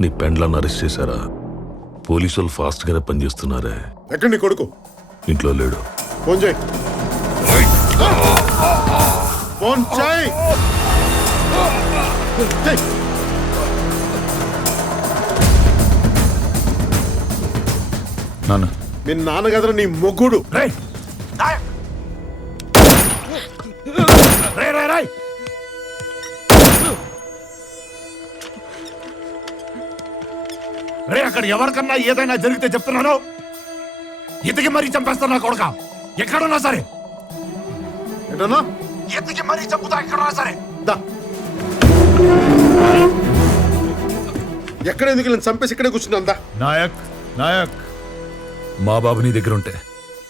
నీ పెండ్లను అరెస్ట్ చేశారా? పోలీసులు ఫాస్ట్ గానే పనిచేస్తున్నారే. ఎక్కడ నీ కొడుకు? ఇంట్లో లేడు. ఫోన్ చేయి. ఫోన్ చేయి. నాన్న, మీ నాన్న కదరా నీ మొగ్గుడు. రే, అక్కడ ఎవరికన్నా ఏదైనా జరిగితే చెప్తున్నాను, ఎతికి మరీ చంపేస్తాను నా కొడుక. ఎక్కడున్నా సరే ఏంటన్నా? ఎతికి మరీ చంపుతా, ఎక్కడున్నా సరే. దా. ఎక్కడ ఎందుకు నేను చంపేసి ఇక్కడే కూర్చున్నా? నాయక్ నాయక్, మా బాబు నీ దగ్గర ఉంటే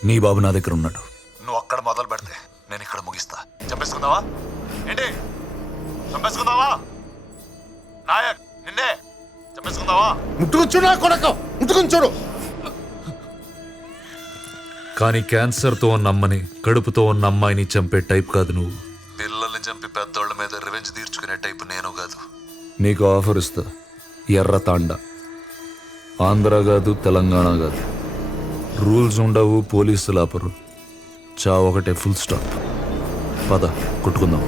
నీ బాబు నా దగ్గర ఉన్నాడు. నువ్వు అక్కడ మొదలు పెడితే నేను ఇక్కడ ముగిస్తా. చంపేసుకుందావా ఏంటి? చంపేసుకుందావా నాయక్? నిన్నే చంపేసుకుందావా? ముట్టుకొని చూడు నా కొడక, ముట్టుకొని చూడు. కానీ క్యాన్సర్తో ఉన్న అమ్మని, కడుపుతో ఉన్న అమ్మాయిని చంపే టైప్ కాదు నువ్వు. పిల్లల్ని చంపి పెద్దోళ్ళ మీద రివెంజ్ తీర్చుకునే టైప్ నేను కాదు. నీకు ఆఫర్ ఇస్తా. ఎర్ర తాండా. ఆంధ్ర కాదు, తెలంగాణ కాదు. రూల్స్ ఉండవు, పోలీసులు ఆపరు. చావు ఒకటే, ఫుల్ స్టాప్. పద, కొట్టుకుందాం.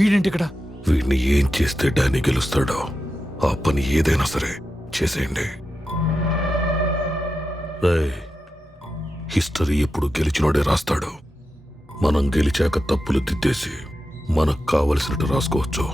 వీడేంటి ఇక్కడ? వీడిని ఏం చేస్తే డానీ గెలుస్తాడో ఆ పని ఏదైనా సరే చేసేయండి. హిస్టరీ ఎప్పుడు గెలిచినోడే రాస్తాడు. మనం గెలిచాక తప్పులు దిద్దేసి మనకు కావలసినట్టు రాసుకోవచ్చు.